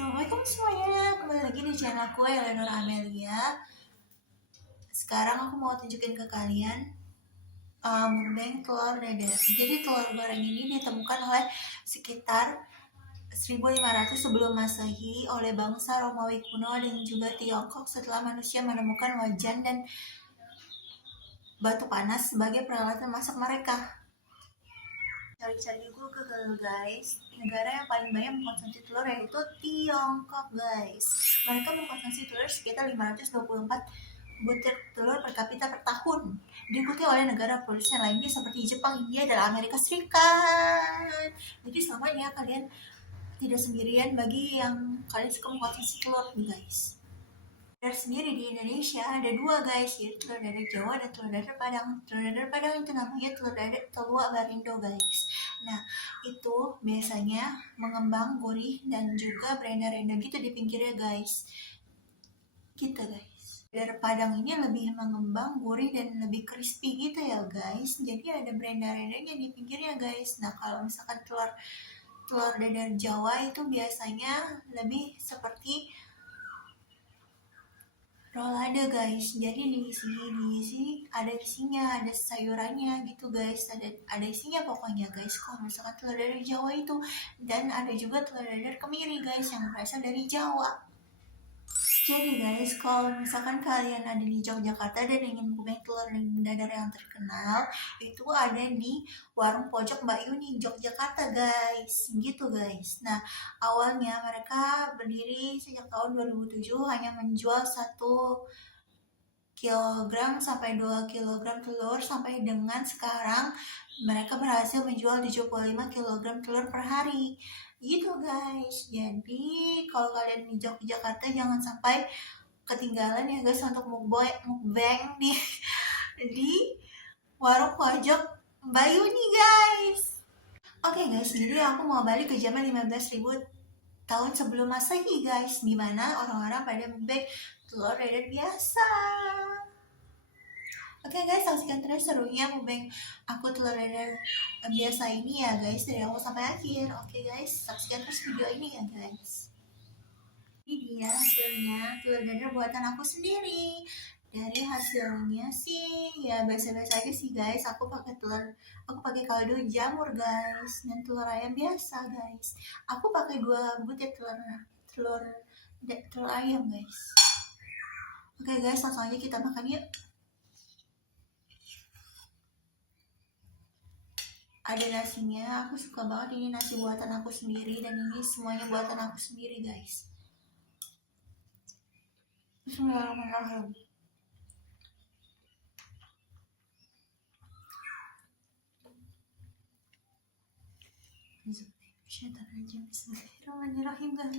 Assalamualaikum semuanya, kembali lagi di channel aku Eleanor Amelia. Sekarang aku mau tunjukin ke kalian mukbang telur dadar. Jadi telur goreng ini ditemukan oleh sekitar 1500 sebelum Masehi oleh bangsa Romawi kuno dan juga Tiongkok setelah manusia menemukan wajan dan batu panas sebagai peralatan masak mereka. Cari-cari Google guys, negara yang paling banyak mengkonsumsi telur yaitu Tiongkok guys. Mereka mengkonsumsi telur sekitar 524 butir telur per kapita per tahun, diikuti oleh negara produsen lainnya seperti Jepang, India, dan Amerika Serikat. Jadi selamanya kalian tidak sendirian bagi yang kalian suka mengkonsumsi telur guys. Dadar sendiri di Indonesia ada dua guys, yaitu telur dadar Jawa dan telur dadar Padang. Telur dadar Padang itu namanya telur dadar Telua Barindo guys. Nah itu biasanya mengembang, gurih, dan juga berenda-renda gitu di pinggirnya guys. Gitu guys. Dadar Padang ini lebih mengembang, gurih, dan lebih crispy gitu ya guys. Jadi ada berenda-rendanya di pinggirnya guys. Nah kalau misalkan telur dadar Jawa itu biasanya lebih seperti rolade guys. Jadi di sini ada isinya, ada sayurannya gitu guys, ada isinya pokoknya guys. Kalau misalkan telur dadar Jawa itu, dan ada juga telur dadar kemiri guys yang berasal dari Jawa. Jadi guys, kalau misalkan kalian ada di Yogyakarta dan ingin mukbang telur dadar yang terkenal, itu ada di warung pojok Mbak Yuni, Yogyakarta guys, gitu guys. Nah, awalnya mereka berdiri sejak tahun 2007 hanya menjual 1 kilogram sampai 2 kilogram telur, sampai dengan sekarang mereka berhasil menjual 75 kilogram telur per hari. Gitu guys. Jadi kalau kalian di Jakarta jangan sampai ketinggalan ya guys untuk mukbang di warung pojok Mbak Yuni guys. Oke guys, jadi aku mau balik ke zaman 15.000 tahun sebelum Masehi guys, dimana orang-orang pada mukbang telur dadar biasa. Oke guys, saksikan terus serunya mukbang aku telur dadar biasa ini ya guys, dari awal sampai akhir. Oke guys, saksikan terus video ini ya guys. Ini dia hasilnya telur dadar buatan aku sendiri. Dari hasilnya sih ya biasa-biasa aja sih guys. Aku pakai kaldu jamur guys, dan telur ayam biasa guys. Aku pakai 2 butir telur ayam guys. Oke guys, langsung aja kita makan yuk. Ada nasinya, aku suka banget ini nasi buatan aku sendiri, dan ini semuanya buatan aku sendiri guys. Bismillahirrahmanirrahim. Bismillahirrahmanirrahim guys.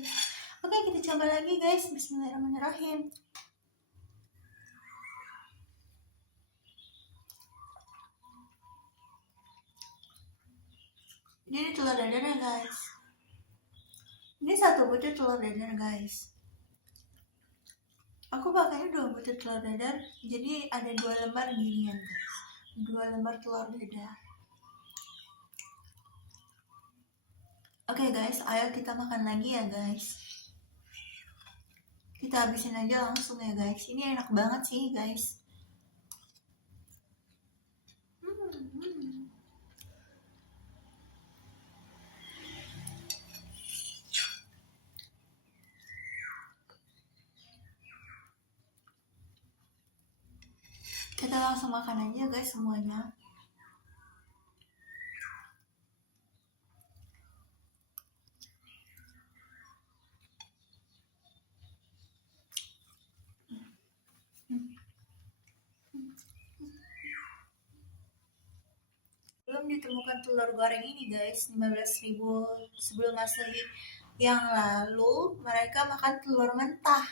Oke, kita coba lagi guys. Bismillahirrahmanirrahim. Ini telur dadarnya guys. Ini 1 butir telur dadar guys. Aku pakainya 2 butir telur dadar, jadi ada 2 lembar ginian guys. 2 lembar telur dadar. Oke guys, ayo kita makan lagi ya guys. Kita habisin aja langsung ya guys. Ini enak banget sih guys. Kita langsung makan aja guys semuanya. Belum ditemukan telur goreng ini guys, 15.000 sebelum Masehi yang lalu mereka makan telur mentah.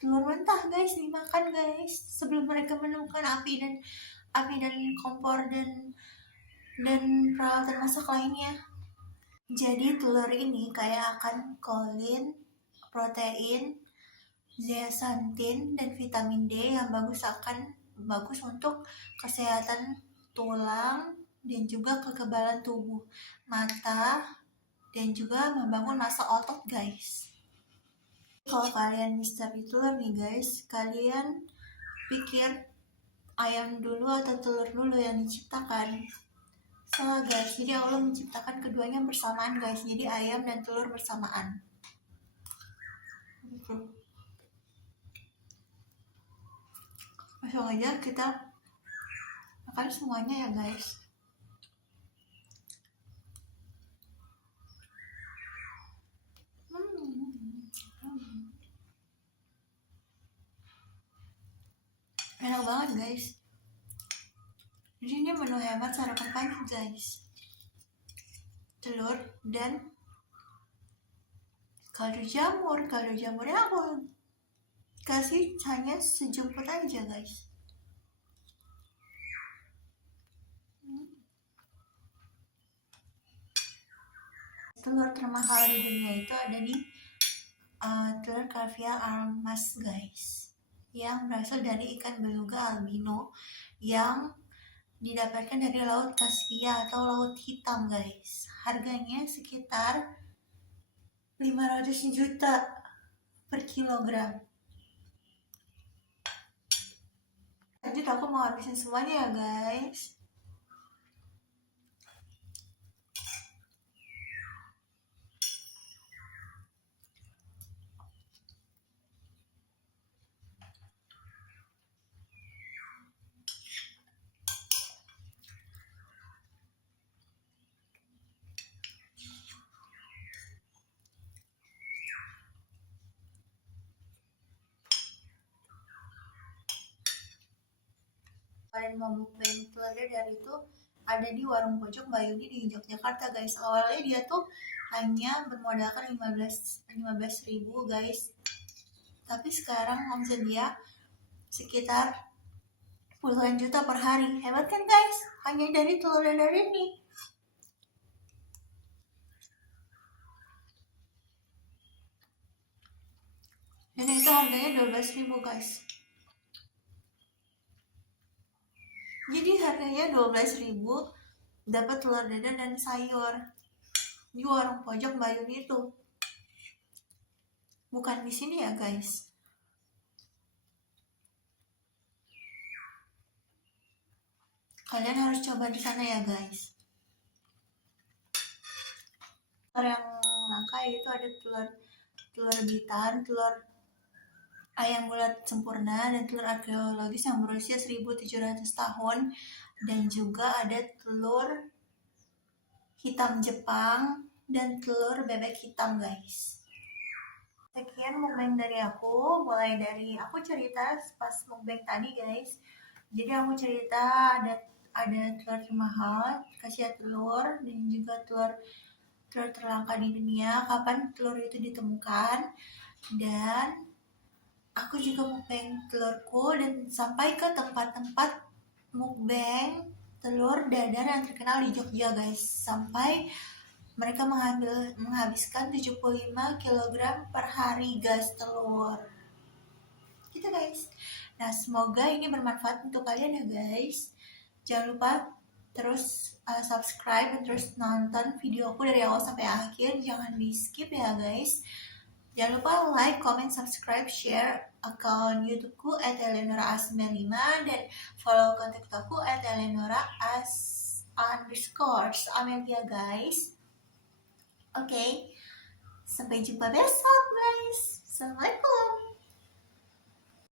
Telur mentah guys dimakan guys, sebelum mereka menemukan api dan kompor dan peralatan masak lainnya. Jadi telur ini kaya akan kolin, protein, zeaxanthin, dan vitamin D yang bagus untuk kesehatan tulang dan juga kekebalan tubuh, mata, dan juga membangun masa otot guys. Kalau kalian misteri telur nih guys, kalian pikir ayam dulu atau telur dulu yang diciptakan? Salah guys, jadi Allah menciptakan keduanya bersamaan guys, jadi ayam dan telur bersamaan. Langsung aja kita makan semuanya ya guys. Enak banget guys. Jadi ini menu hemat sarapan pagi guys. Telur dan kaldu jamur. Kaldu jamurnya aku kasih hanya sejumput aja guys. Telur termahal di dunia itu ada di telur caviar almas guys, yang berasal dari ikan beluga albino yang didapatkan dari laut Kaspia atau laut hitam guys. Harganya sekitar 500 juta per kilogram. Lanjut, aku mau habisin semuanya ya guys. Kalian mau mukbang telur dadar itu ada di warung pojok Mbak Yuni di Yogyakarta guys. Awalnya dia tuh hanya bermodalkan 15.000 guys, tapi sekarang omset dia sekitar puluhan juta per hari. Hebat kan guys, hanya dari telur dadar ini. Dan itu harganya 12.000 guys. Jadi harganya 12.000 dapat telur dadar dan sayur di warung pojok Mbak Yuni itu. Bukan di sini ya guys. Kalian harus coba di sana ya guys. Telur yang langka itu ada telur bitan, telur ayam bulat sempurna, dan telur arkeologis yang berusia 1.700 tahun, dan juga ada telur hitam Jepang dan telur bebek hitam guys. Sekian mukbang dari aku, mulai dari aku cerita pas mukbang tadi guys. Jadi aku cerita ada telur termahal, kasih telur, dan juga telur terlangka di dunia, kapan telur itu ditemukan, dan aku juga mukbang telurku dan sampai ke tempat-tempat mukbang telur dadar yang terkenal di Jogja guys, sampai mereka menghabiskan 75 kg per hari guys telur gitu guys. Nah, semoga ini bermanfaat untuk kalian ya guys. Jangan lupa terus subscribe dan terus nonton videoku dari awal sampai akhir, jangan di skip ya guys. Jangan lupa like, comment, subscribe, share akun YouTubeku @eleonoraas95 dan follow akun TikTokku @eleonoraas_Amelia guys. Oke, sampai jumpa besok.